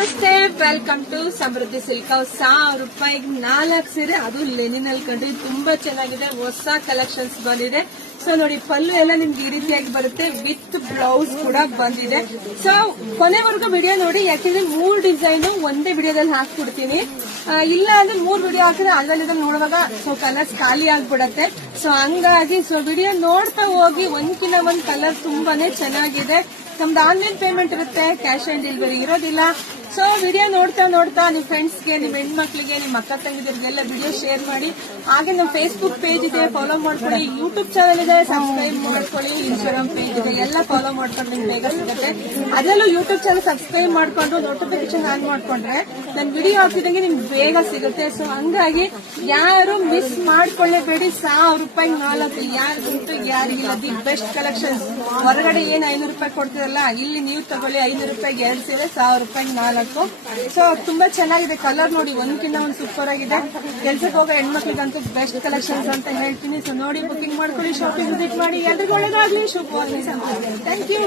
ನಮಸ್ತೆ, welcome to Samruddhi silk house. 1000 ರೂಪಾಯಿಗೆ 4 ಸೀರೆ, ಅದು ಲೆನಿನಲ್ಲಿ ಕಂಡ್ರಿ. ತುಂಬಾ ಚೆನ್ನಾಗಿದೆ, ಹೊಸ ಕಲೆಕ್ಷನ್ಸ್ ಬಂದಿದೆ. ಸೊ ನೋಡಿ, ಪಲ್ಲು ಎಲ್ಲ ನಿಮ್ಗೆ ಈ ರೀತಿಯಾಗಿ ಬರುತ್ತೆ, ವಿತ್ ಬ್ಲೌಸ್ ಕೂಡ ಬಂದಿದೆ. ಸೊ ಕೊನೆವರೆಗೂ ವಿಡಿಯೋ ನೋಡಿ, ಯಾಕಂದ್ರೆ 3 ಡಿಸೈನ್ ಒಂದೇ ವಿಡಿಯೋದಲ್ಲಿ ಹಾಕ್ಬಿಡ್ತೀನಿ. ಇಲ್ಲ ಅಂದ್ರೆ 3 ವಿಡಿಯೋ ಹಾಕಿದ್ರೆ ಅಲ್ಲಲ್ಲಿ ನೋಡುವಾಗ ಸೊ ಕಲರ್ಸ್ ಖಾಲಿ ಆಗ್ಬಿಡತ್ತೆ. ಸೊ ಹಂಗಾಗಿ ವಿಡಿಯೋ ನೋಡ್ತಾ ಹೋಗಿ, ಒಂದ್ಕಿನ್ನ ಒಂದ್ ಕಲರ್ ತುಂಬಾನೇ ಚೆನ್ನಾಗಿದೆ. ನಮ್ದು ಆನ್ಲೈನ್ ಪೇಮೆಂಟ್ ಇರುತ್ತೆ, ಕ್ಯಾಶ್ ಆನ್ ಡೆಲಿವರಿ ಇರೋದಿಲ್ಲ. ಸೊ ವಿಡಿಯೋ ನೋಡ್ತಾ ನೋಡ್ತಾ ನಿಮ್ ಫ್ರೆಂಡ್ಸ್ಗೆ, ನಿಮ್ ಹೆಣ್ಮಕ್ಳಿಗೆ, ನಿಮ್ ಅಕ್ಕ ತಂಗಿದರಿಗೆಲ್ಲ ವಿಡಿಯೋ ಶೇರ್ ಮಾಡಿ. ಹಾಗೆ ನಮ್ ಫೇಸ್ಬುಕ್ ಪೇಜ್ ಇದೆ, ಫಾಲೋ ಮಾಡ್ಕೊಳ್ಳಿ. ಯೂಟ್ಯೂಬ್ ಚಾನಲ್ ಇದೆ, ಸಬ್ಸ್ಕ್ರೈಬ್ ಮಾಡ್ಕೊಳ್ಳಿ. ಇನ್ಸ್ಟಾಗ್ರಾಮ್ ಪೇಜ್ ಇದೆ, ಎಲ್ಲ ಫಾಲೋ ಮಾಡ್ಕೊಂಡು ನಿಮ್ಗೆ ಬೇಗ ಸಿಗುತ್ತೆ. ಅದರಲ್ಲೂ ಯೂಟ್ಯೂಬ್ ಚಾನಲ್ ಸಬ್ಸ್ಕ್ರೈಬ್ ಮಾಡ್ಕೊಂಡು ನೋಟಿಫಿಕೇಶನ್ ಆನ್ ಮಾಡ್ಕೊಂಡ್ರೆ ನನ್ ವಿಡಿಯೋ ಹಾಕಿದಂಗೆ ನಿಮ್ಗೆ ಬೇಗ ಸಿಗುತ್ತೆ. ಸೊ ಹಂಗಾಗಿ ಯಾರು ಮಿಸ್ ಮಾಡ್ಕೊಳ್ಳೇಬೇಡಿ. 1000 ರೂಪಾಯಿ 4, ಯಾರಿಗಂತೂ ಯಾರಿಗಿಲ್ಲ. The best collections. ಹೊರಗಡೆ ಏನ್ 500 ರೂಪಾಯಿ ಕೊಡ್ತಿರಲ್ಲ, ಇಲ್ಲಿ ನೀವು ತಗೊಳ್ಳಿ. 500 ರೂಪಾಯಿಗೆ 2 ಸೀರೆ, 1000 ರೂಪಾಯಿಗೆ 4. ಸೊ ತುಂಬಾ ಚೆನ್ನಾಗಿದೆ. ಕಲರ್ ನೋಡಿ, ಒಂದ್ಕಿಂತ ಒಂದು ಸೂಪರ್ ಆಗಿದೆ. ಕೆಲ್ಸಕ್ಕೆ ಹೋಗೋ ಹೆಣ್ಮಕ್ಳಿಗಂತೂ ಬೆಸ್ಟ್ ಕಲೆಕ್ಷನ್ಸ್ ಅಂತ ಹೇಳ್ತೀನಿ. ಸೊ ನೋಡಿ, ಬುಕಿಂಗ್ ಮಾಡ್ಕೊಳ್ಳಿ, ಶಾಪಿಂಗ್ ವಿಸಿಟ್ ಮಾಡಿ. ಎಲ್ರಿಗೂ ಒಳ್ಳೆದಾಗ್ಲಿ, ಶುಭವಾಗಲಿ. Thank you.